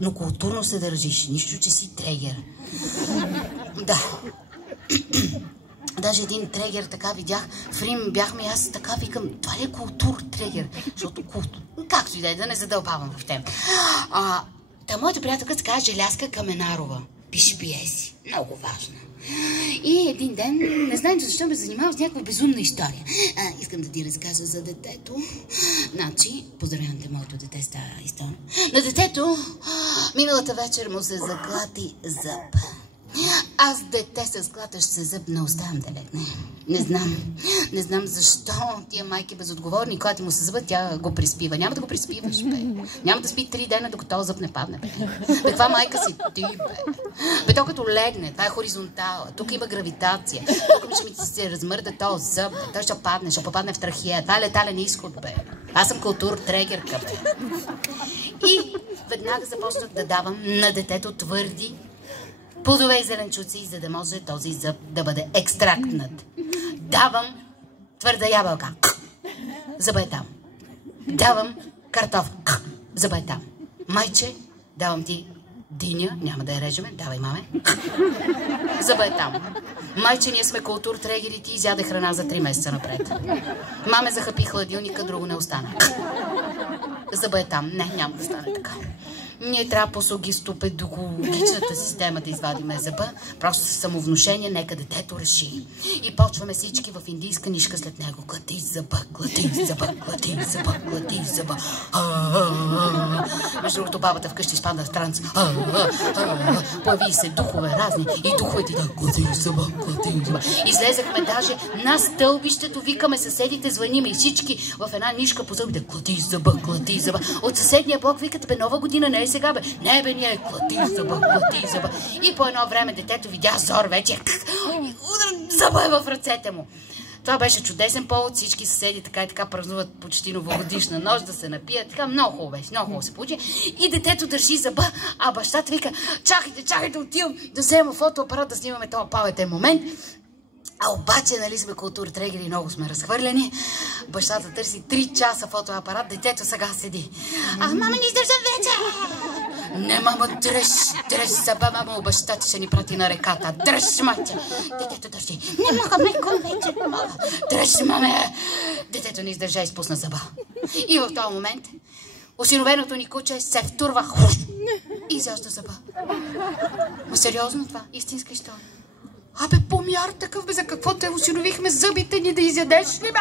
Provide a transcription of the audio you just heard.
Но културно се държиш, нищо, че си трегер. Да. Даже един трегер така видях, в Рим бяхме и аз така викам, това ли е трегер? Защото както и да не задълбавам в тем. Моята приятелка се казва Желязка Каменарова. Пише пиеси. Много важна. И един ден, не знам защо ме занимавам с някаква безумна история. Искам да ти разкажа за детето. Значи, поздравявам те, моето дете с тази история. На детето миналата вечер му се заклати зъб. Аз дете с клатащ се зъб не оставам да легне. Не знам защо тия майки безотговорни, когато му се зъбът, тя го приспива. Няма да го приспиваш, бе. Няма да спи 3 дена, докато този зъб не падне, бе. Каква майка си ти, бе? Бе, то като легне, това е хоризонтала. Тук има гравитация. Тук ще ми се размърда този зъб. Той ще падне, ще попадне в трахея. Това е летален изход, бе. Аз съм трегерка, бе. И веднага започнах да давам на детето твърди плодове и зеленчуци, за да може този зъб да бъде екстрактнат. Давам твърда ябълка. Зъба е там. Давам картоф. Зъба е там. Майче, давам ти диня. Няма да я режеме. Давай, маме. Зъба е там. Майче, ние сме трегери, ти изяде храна за 3 месеца напред. Маме, захапи хладилника, друго не остана. Зъба е там. Не, няма да стане така. Ние трябва по слогистопедагогичната система да извадиме зъба. Просто със самовнушение, нека детето реши. И почваме всички в индийска нишка след него. Клати зъба, клати зъба, клати зъба, клати зъба. Между другото, бабата вкъщи изпадна в транс. Появи се духове разни. И духовете да клати зъба, клати зъба. Излезахме даже на стълбището, викаме съседите, звъниме и всички в една нишка по зъбите. Клати зъба, клати зъба. От съседния блок викат, бе, нова година не е сега, бе. Не, бе, ние клати зъба, клати зъба. И по едно време детето видя зор вече. Зъба е в ръцете му. Това беше чудесен повод. Всички съседи така и така празнуват почти новогодишна нощ, да се напият. Така много хубаво беше, много хубаво се получи. И детето държи зъба, а бащата вика, чакайте, отивам да взема фотоапарат, да снимаме този паметен момент. А обаче, нали сме трегери, много сме разхвърляни. Бащата търси 3 часа фотоапарат, детето сега седи. Мама, не издържам вече! Не, мама, дръж зъба, мама, баща ти ще ни прати на реката. Дръж, майче! Детето държи. Не мога, майко, вече не мога. Дръж, маме! Детето не издържа и изпусна зъба. И в този момент осиновеното ни куче се втурва и изяжда зъба. Ма сериозно това? Истинска история. Абе, помяр такъв, бе, за какво те осиновихме зъбите ни да изядеш ли, бе?